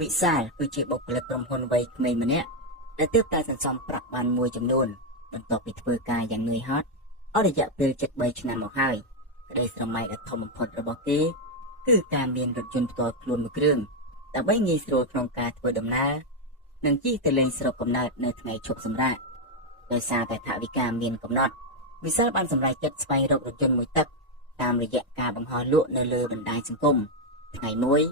វិសាលគឺជាបុគ្គលិកក្រុមហ៊ុនវ័យក្មេងម្នាក់ដែលទើបតែសន្សំប្រាក់បានមួយចំនួនបន្ទាប់ពីធ្វើការយ៉ាងនឿយហត់អស់រយៈពេល7 ឆ្នាំមកហើយក្តីស្រមៃដ៏ធំបំផុតរបស់គេគឺការមានរថយន្តផ្ទាល់ខ្លួនមួយគ្រឿងដើម្បីងាយស្រួលក្នុងការធ្វើដំណើរនិងជិះទៅលេងស្រុកកំណើតនៅថ្ងៃឈប់សម្រាកដោយសារតែថវិកាមានកំណត់វិសាលបានសម្រេចចិត្តស្វែងរករថយន្តមួយទឹកតាមរយៈការបង្ហោះលក់នៅលើបណ្ដាញសង្គមថ្ងៃមួយ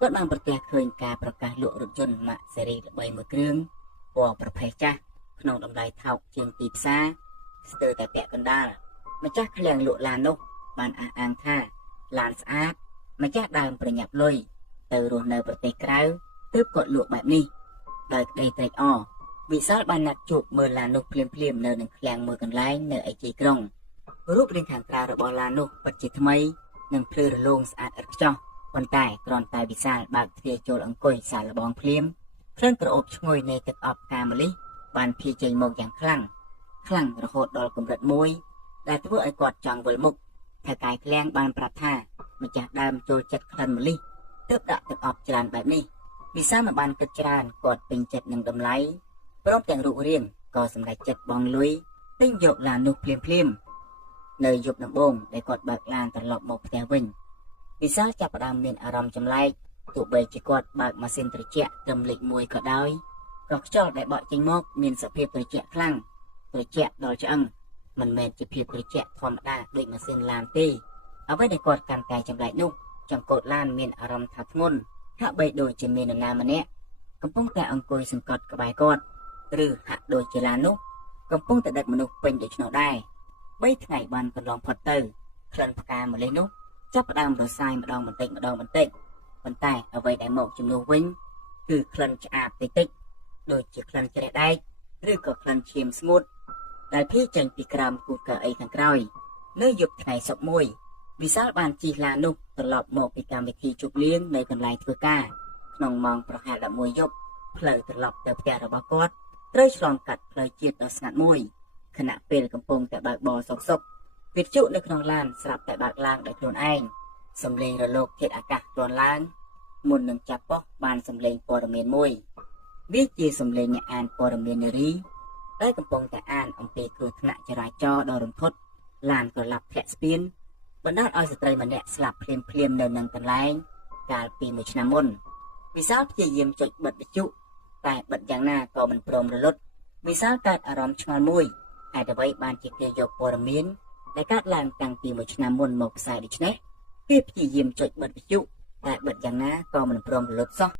គាត់បានប្រទះឃើញការប្រកាសលក់រថយន្តម៉ាកស៊េរីល្បីមួយគ្រឿងពណ៌ប្រផេះចាស់ក្នុងតម្លៃថោកជាងទីផ្សារស្ទើរតែពាក់កណ្ដាលម្ចាស់ឃ្លាំងលក់ឡាននោះបានអះអាងថាឡានស្អាតម្ចាស់ដើមប្រញាប់លុយទៅរស់នៅប្រទេសក្រៅទើបគាត់លក់បែបនេះដោយក្តីត្រេកអរវិសាលបានណាត់ជួបមើលឡាននោះភ្លាមៗនៅនឹងឃ្លាំងមួយកន្លែងនៅឯទីក្រុងរូបរាងខាងក្រៅរបស់ឡាននោះពិតជាថ្មីនិងភ្លឺរលោងស្អាតឥតខ្ចោះប៉ុន្តែគ្រាន់តែវិសាលបើកទ្វារចូលអង្គុយសាកល្បងភ្លាមក្លិនក្រអូបឈ្ងុយនៃទឹកអប់ផ្កាម្លិះបានភាយចេញមកយ៉ាងខ្លាំងរហូតដល់កម្រិតមួយដែលធ្វើឲ្យគាត់ចង់វិលមុខថៅកែឃ្លាំងបានប្រាប់ថាម្ចាស់ដើមចូលចិត្តក្លិនម្លិះទើបដាក់ទឹកអប់ច្រើនបែបនេះវិសាលមិនបានគិតច្រើនគាត់ពេញចិត្តនឹងតម្លៃព្រមទាំងរូបរាងក៏សម្រេចចិត្តបង់លុយទិញយកឡាននោះភ្លាមនៅយប់ដំបូងដែលគាត់បើកឡានត្រឡប់មកផ្ទះវិញវិសាលចាប់ផ្ដើមមានអារម្មណ៍ចម្លែកទោះបីជាគាត់បើកម៉ាស៊ីនត្រជាក់ត្រឹមលេខ1ក៏ដោយក៏ខ្យល់ដែលបក់ចេញមកមានសភាពត្រជាក់ខ្លាំងត្រជាក់ដល់ឆ្អឹងមិនមែនជាភាពត្រជាក់ធម្មតាដូចម៉ាស៊ីនឡានទេអ្វីដែលគាត់កាន់តែចម្លែកនោះចង្កូតឡានមានអារម្មណ៍ថាធ្ងន់ហាក់បីដូចជាមាននរណាម្នាក់កំពុងតែអង្គុយសង្កត់ក្បែរគាត់ឬហាក់ដូចជាឡាននោះកំពុងតែដឹកមនុស្សពេញដូច្នោះដែរ3ថ្ងៃបានកន្លងផុតទៅក្លិនផ្កាម្លិះនោះចាប់ផ្ដើមរសាយម្ដងបន្តិចប៉ុន្តែអ្វីដែលមកជំនួសវិញគឺក្លិនឆ្អាបតិចដូចជាក្លិនជ្រះដែកឬក៏ក្លិនឈាមស្ងួតដែលភាយចេញពីក្រោមគូកៅអីខាងក្រោយនៅយប់ថ្ងៃសុក្រមួយវិសាលបានជិះឡាននោះត្រឡប់មកពីកម្មវិធីជប់លៀងនៅកន្លែងធ្វើការក្នុងម៉ោងប្រហែល11យប់ផ្លូវត្រឡប់ទៅផ្ទះរបស់គាត់ត្រូវឆ្លងកាត់ផ្លូវជាតិដ៏ស្ងាត់មួយខណៈពេលកំពុងតែបើកបរសុកវិទ្យុនៅក្នុងឡានស្រាប់តែបើកឡើងដោយខ្លួនឯងសំឡេងរលកធាតុអាកាសទាន់ឡើងមុននឹងចាប់ប៉ុស្តិ៍បានសំឡេងព័ត៌មានមួយវាជាសំឡេងអ្នកអានព័ត៌មាននារីដែលកំពុងតែអានអំពីគ្រោះថ្នាក់ចរាចរណ៍ដ៏រន្ធត់ឡានក៏ឡាប់ធ្លាក់ស្ពានបណ្ដាលឲ្យស្ត្រីម្នាក់ស្លាប់ភ្លាមនៅនឹងកន្លែងកាលពី1ឆ្នាំមុនវិសាលព្យាយាមចុចបិទវិទ្យុតែបិទយ៉ាងណាក៏មិនព្រមរលត់វិសាលកើតអារម្មណ៍ឆ្ងល់មួយហេតុអ្វីបានជាគេយកព័ត៌មានដែលកើតឡើងតាំងពី1ឆ្នាំមុនមកផ្សាយដូច្នេះគេព្យាយាមចុចបិទវិទ្យុតែបិទយ៉ាងណាក៏មិនព្រមរលត់សោះ